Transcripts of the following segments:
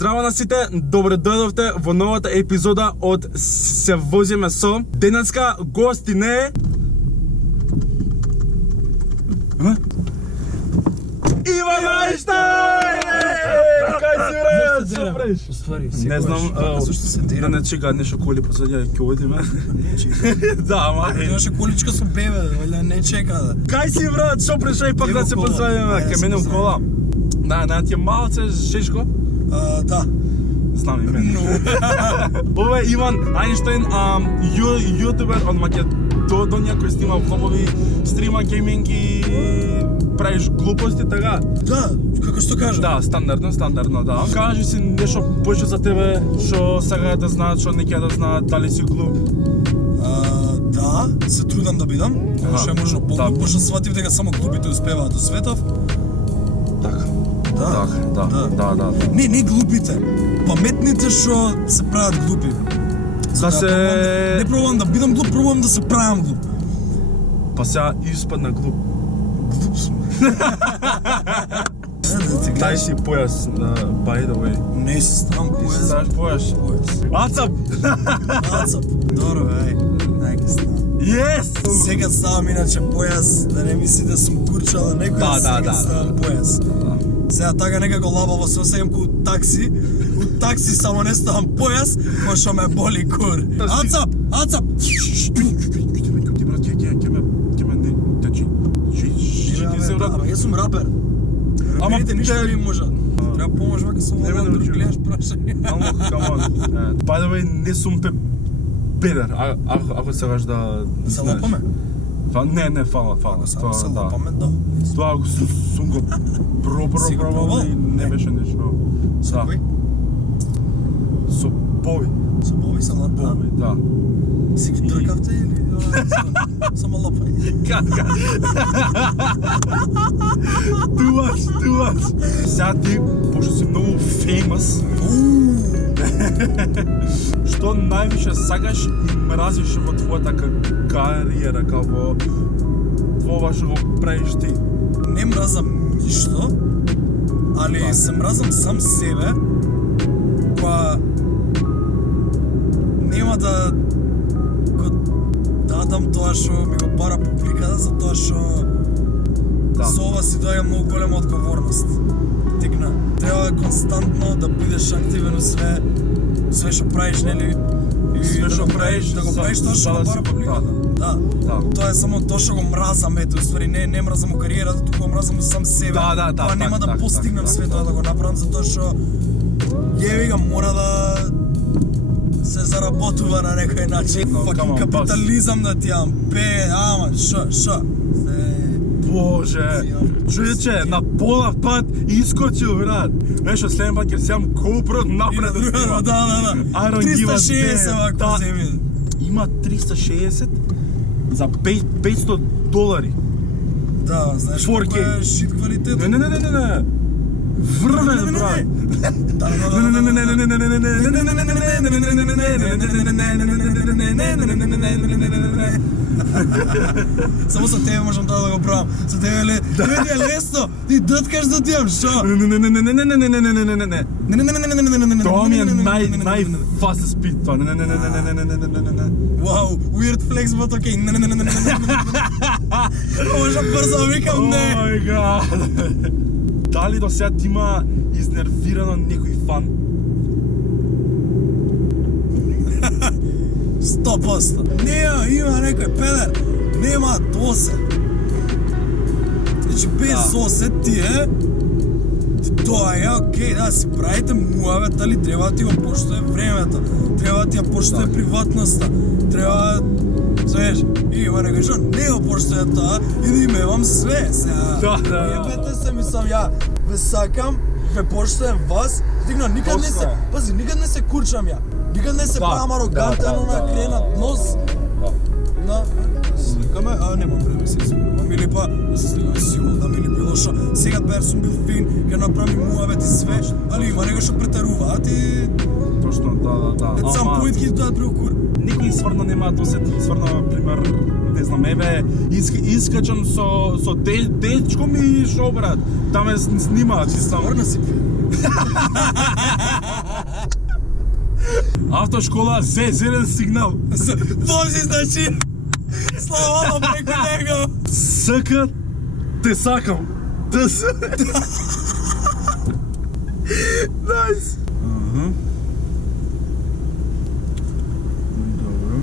Здраво на сите, добре дојдовте во новата епизода од Се возиме со. Денеска гости не е... Иван Мајштај! Кај си, бре? Што правиш? Уствари, Не знам, зашто се да дерам? не чека нешто коли позади, ќе одиме. Не чека. Да, ама... Имаше количка со бебе, валја не чека да. Кај си, брат? Што пришај пак да се Ево кола. поздравиме? Ајде Ке се мене у кола. Да, на ти е малце жешко? Да. Знам и мене. Ова е Иван Ајнштајн, јутубер од Македонија кој снима влогови, стрима, гейминг и правиш глупости, така? Да, како што кажа. Да, стандардно, да. Кажи си нешто повеќе за тебе, што сега да знаат, што не ќе да знаат, дали си глуп. Да, се трудам да бидам, што е можно поглуп, да. пошто сватив дека само глупите успеваат до светов. Така. Да. Да. Не глупите, паметните што се прават глупи. Да се... Не пробувам да бидам глуп, пробувам да се правам глуп. Па сега испадна глуп. Глуп сум. Дај си појас, by the way. Не си ставам појас. Ставаш појас? Ацап! Ацап. Добро, ај. Најка ставам. Yes! Сега ставам иначе појас, да не мисли да сум курчала некој, сега ставам појас. Сега така некако лабаво се осеќам ку такси, у такси само не ставам појас, пошто ме боли кур. Ацап! Ама јас сум рапер. Раперите ништо не можат. Треба помош вака со Не ме друг научи. гледаш прашање. Come on. By the way, не сум бедер, ако сакаш да... Се лапаме? Не, фала. Само се лапаме, да. Тоа го сум го Си го пробал? пробал и не беше нешто. Со Да. кој? Со бови. Со Боби се лапа? Бови, да. Си ги тркавте или само лапање? Кака? Туваш. Сега ти, пошто си многу famous, што највише сакаш и мразиш во твојата кариера, како ова што го правиш ти? Не мразам ништо, али се мразам сам себе, која нема да го дадам тоа што ми го бара публиката, затоа што со ова си доаѓа многу голема одговорност. Текна, треба константно да бидеш активен у све што правиш, нели? И Све што правиш, да го правиш тоа што да го си бара публиката. Да. Да. Тоа е само тоа што го мразам, ето, уствари не мразам у кариерата, туку го мразам у сам себе. Да, Тоа нема да так, постигнам све тоа да го направам затоа што јеви мора да се заработува на некој начин. come Факин on, капитализам да ти имам. Ама шо. Боже, човече, на пола пат искочил, брат. Знаеш, следен пат ќе сеам GoPro напред да снима. Да. I don't give a 360 damn. вако Да. земи. Има 360 за $500. Да, знаеш 4K. колко е шит квалитет. Не. Врвен, брат. Само со тебе можам тоа да го правам. Со тебе е лесно. Ти дъткаш да ти имам, шо? Тоа ми е најфаст спид, тоа. Вау, weird flex, but окей. Можам брзо викам не. Oh my god. Дали до сега ти има изнервирано некој фан? 100%. Не, има некој педер. Нема досед. Значи без досед ти е тоа е окей, да си правите муавет, али треба да ти го поштое времето, треба да ти ја поштое приватноста, треба, знаеш, има некој што не го поштое тоа и да имевам све, сега. Да. Јебете се, мислам, ја ве сакам, ве поштоем вас, стигна, никад не се, пази, никад не се курчам ја, никад не се правам арогантен, кренат нос, да, сликаме, нема време се извинувам, или па да се сликаме сигурно, да ми или било шо, сега бер сум бил фин, ќе направи муавет и све, али има некој што претеруваат и... Точно, да. Ет сам поинт ќе тоа друг кур. Никој сврна нема досет и сврна, пример, не знам, еве, искачам со дечком и шо, брат, таме снима, чисто. Стварно си Автошкола зелен сигнал. Вози, значи, слава преко него. Сака, те сакам. Найс. Добро.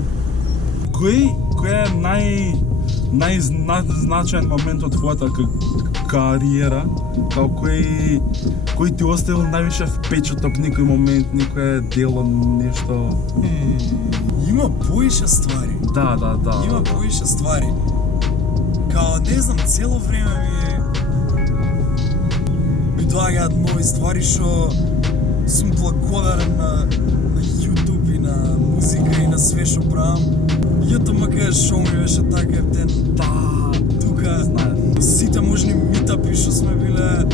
Кој е најзначаен момент од твојата кариера? Као кој ти оставил највише впечаток, некој момент, некое дело, нешто? Има поише ствари. Да. Има поише ствари. Као, не знам, цело време ми доаѓаат нови ствари што сум благодарен на YouTube и на музика и на све што правам. JTMK шоу ми беше такав ден. Да, тука сите можни митапи што сме биле,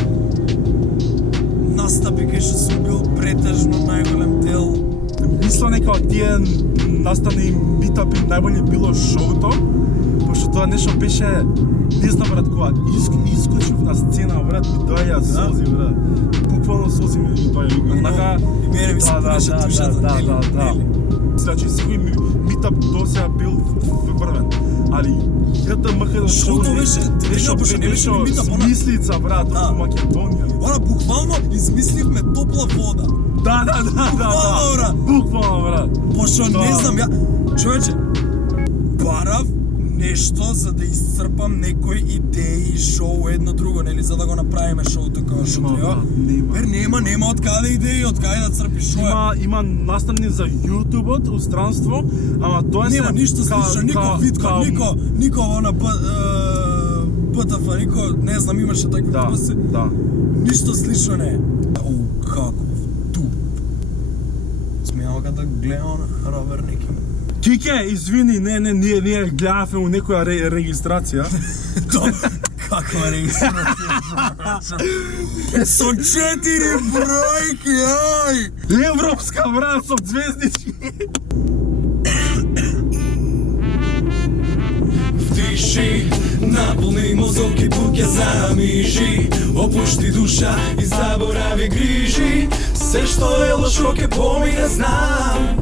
настапи кај што сум бил претежно најголем дел. Мисла нека од тие настани митапи најболje било шоуто, пошто тоа нешто беше, не знам брат, кога искочив на сцена, брат, ми доаѓа солзи, брат. Буквално солзи ми доаѓа. Однака и мене ми се пунеше душата, нели? Значи секој митап досега бил врвен, али JTMK шоуто беше, пошто не беше митап, она мислица, брат, од Македонија. Она буквално измисливме топла вода. Да. Буквално, брат. Пошто не знам, човече, барав нешто за да исцрпам некои идеи, шоу, едно друго, нели, за да го направиме шоуто како што треба. Нема од каде идеи, од каде да црпиш шоу. Има настани за YouTube-от, устранство, ама тоа се нема ништо слично, нико Витко, нико она БТФ, нико, не знам, имаше такви глупости. Да. Ништо слично не е. Каков туп. Смејам да гледам на Роберники. Кике, извини, ние гледавме у некоја регистрација. Каква регистрација? Со 4 бројки, ај! Европска, брат, со звездички. Вдиши, наполни мозок и тук ја замижи. Опушти душа и заборави грижи. Се што е лошо ке помине, знам.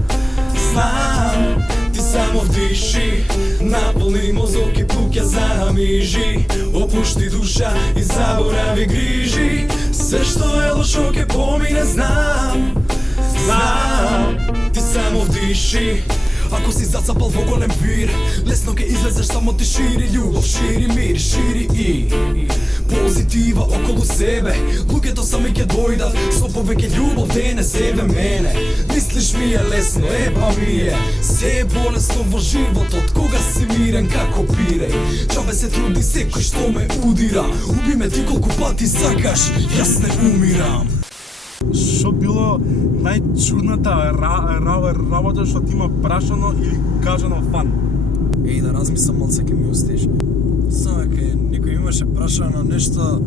Ти само вдиши, наполни мозок и тук ја замижи. Опушти душа и заборави грижи. Се што е лошо ке помине, знам. Ти само вдиши. Ако си зацапал во голем вир, лесно ке излезеш, само ти шири љубов, шири мир, шири и позитива околу себе. Луѓето сами ке дојдат со повеќе љубов, денес еве мене. Мислиш ми е лесно, епа ми е. Се е болесно во животот, кога си мирен како пиреј. Чабе се труди секој што ме удира. Уби ме ти колку пати сакаш, јас не умирам. Што било најчудната работа што ти има прашано или кажано фан? Да размислам малце ке ми остиш. Само ке некој имаше прашано нешто,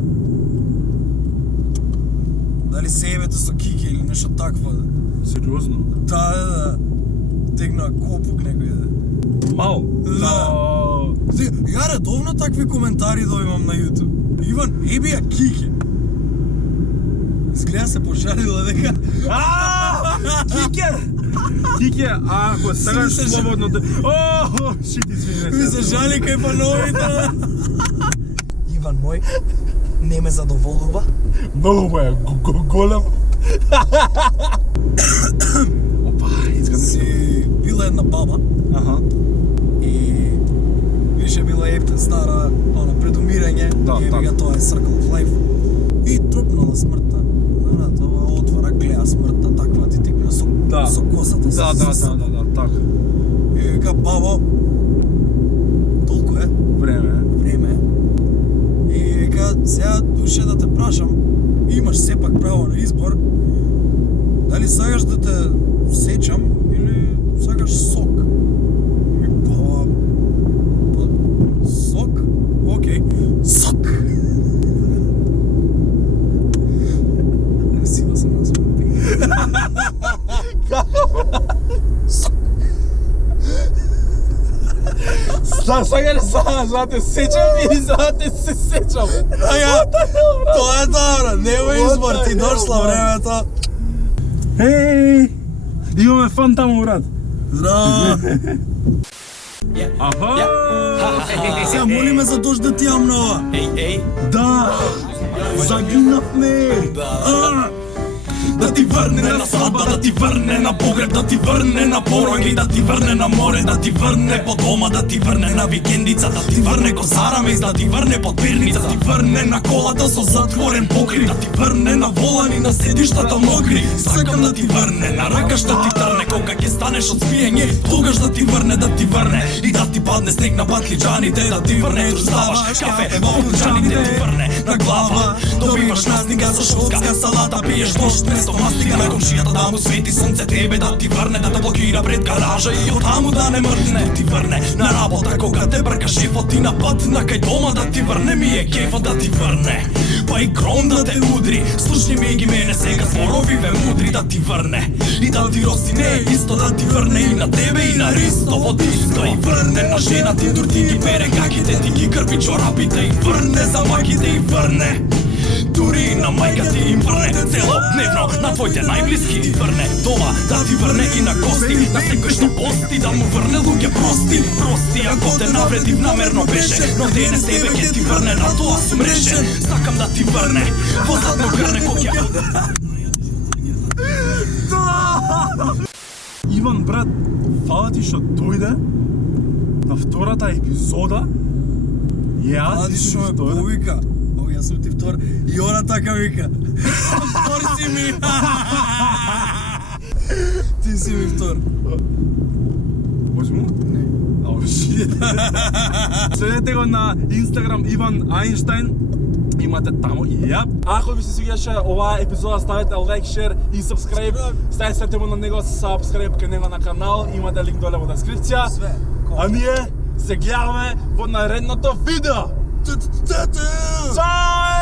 дали себето со Кики или нешто такво. Сериозно? Да. Тегна копук некој. Мал? Да. Ја редовно такви коментари добивам на YouTube. Иван, ебија Кики. Изгледа се пожалила дека... Кике, ако сакаш слободно да... Шит, извини. Ми се жали кај пановите. Иван мој, не ме задоволува. Многу му е голем. Опа, си била една баба. И више била ептен стара, предумирање. И еби тоа е Circle of Life. И тропнала смртта. Това отвора, гледа смртта, таква ти текна со косата. Да, така. И вика, бабо, толку е. Време. И вика, сега душе да те прашам, имаш сепак право на избор, дали сакаш да те сечам или сакаш сок? И баба, сок? Окей, сок! Сила съм нас Сакаш за те сечам и за те се сечам. Тоа е добро, нема избор, ти дошла времето. Еј, имаме фан таму, брат. Здраво. Аха. Сега молиме за дожд да ти имам нова. Да. Загинавме. Да ти върне на сватба, да ти върне на погреб, да ти върне на пороги, да ти върне на море, да ти върне по дома, да ти върне на викендица, да ти върне косара мес, да ти върне под пирница, да ти върне на колата со затворен покрив, да ти върне на волани на седиштата мокри. Сакам да ти върне на рака, што ти трне кога ќе станеш од спиење, тогаш да ти върне и да ти падне снег на патлиџаните, да ти върне турставаш кафе во патлиџаните, ти върне на глава, добиваш настига со шолска салата, пиеш дошт место мастига на комшијата, да му свети сонце тебе, да ти върне, да те блокира пред гаража и од таму да не мрдне, да ти върне на работа кога те брка шефот и на пат на кај дома, да ти върне ми е кефот, да ти върне па и гром да те удри, слушни ми ги мене сега зборови ве мудри, да ти върне и да ти роси не е исто, да ти върне и на тебе и на Ристо во диско, и върне на жена ти дур ти ги пере каките, ти ги крпи чорапите и върне за маките и върне дури и на мајка ти им върне целодневно на твоите најблиски, ти върне дома, да ти върне и на гости, на секој што пости, да му върне луѓе прости ако те навредив намерно беше, но денес тебе ќе ти върне, на тоа сум решен, сакам да ти върне во задно грне кога. Иван, брат, фала ти што дојде на втората епизода. Јас ти Шо сум ме втора. повика. Јас сум ти втор. И она така вика. Втор си ми. Ти си ми втор. Можемо? Не. Ау, шит. Следете го на Инстаграм Иван Ајнштајн. Имате таму и ја. Ако ви се свиѓаше оваа епизода, ставете лайк, шер и сабскрайб. Ставете му на него сабскрайб кај него на канал. Имате линк доле во дескрипција. Све. А ние се гледаме во наредното видео. Чао!